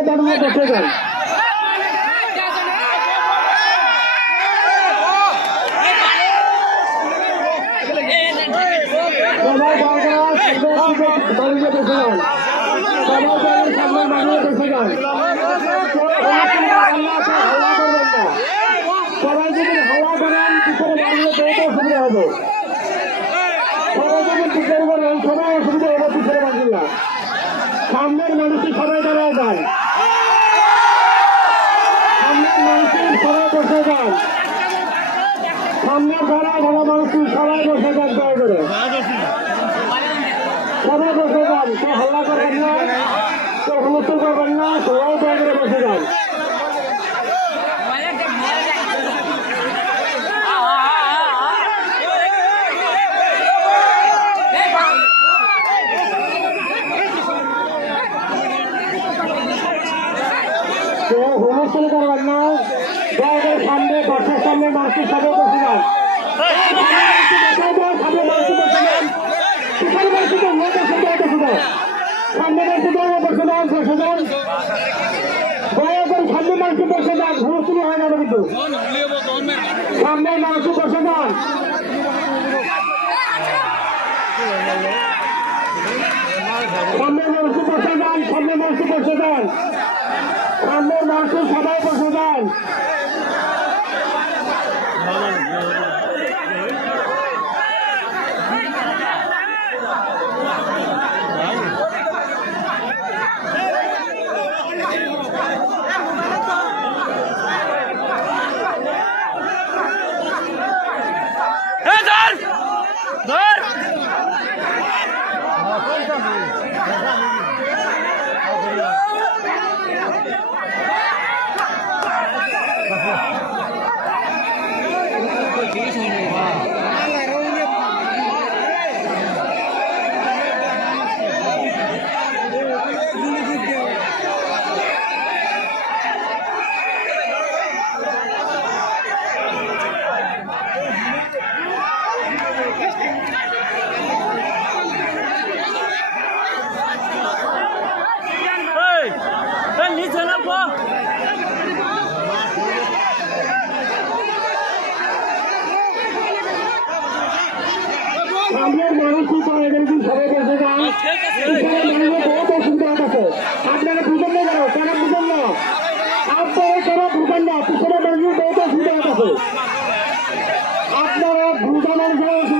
সামনে দাঁড়িয়ে বসে যান। সবাই দাঁড়িয়ে বসে যান। সবাই সামনে দাঁড়িয়ে বসে যান। সবাই যদি হাওয়া করেন পিছনে দাঁড়িয়ে বেরোতে অসুবিধা হবে। সবাই যদি পিছনে করেন সবাই অসুবিধা হবে পিছনে দাঁড়িয়ে। সামনের মানুষই সবাই দাঁড়ায় যান। সামনের মানুষই সবাই বসে যান। সামনের যারা ভালো মানুষই সবাই বসে যান। দয়া করে সবাই বসে যান। কেউ হাল্লা করবেন না, কেউ হুলস্থুল করবেন না, সবাই দয়া করে বসে যান। কেউ হুলস্থুল করবেন না, দয়া করে সামনে বাসার সামনে মানুষের সবাই বসে যান। সামনে মানুষ বসে যান। পিছনে মানুষ সামনে মানুষ বসে যান। বসে যান। দয়া করে সামনে মানুষ বসে যান। হুলস্থুল হয় না কিন্তু সামনে মানুষ বসে যান। সামনে মানুষ বসে যান। সামনে মানুষ বসে যান। সামনের মানুষ সবাই বসে যান। সামনের মানুষই সবাই বসে যান। বহুত অসুবিধা আছে। আপনারা বুঝেন না কেন? কেন বুঝেন না? আপনারা কেন বুঝেন না? পিছনে মানুষের বহুত অসুবিধা আছে। আপনারা বুঝানোর জন্য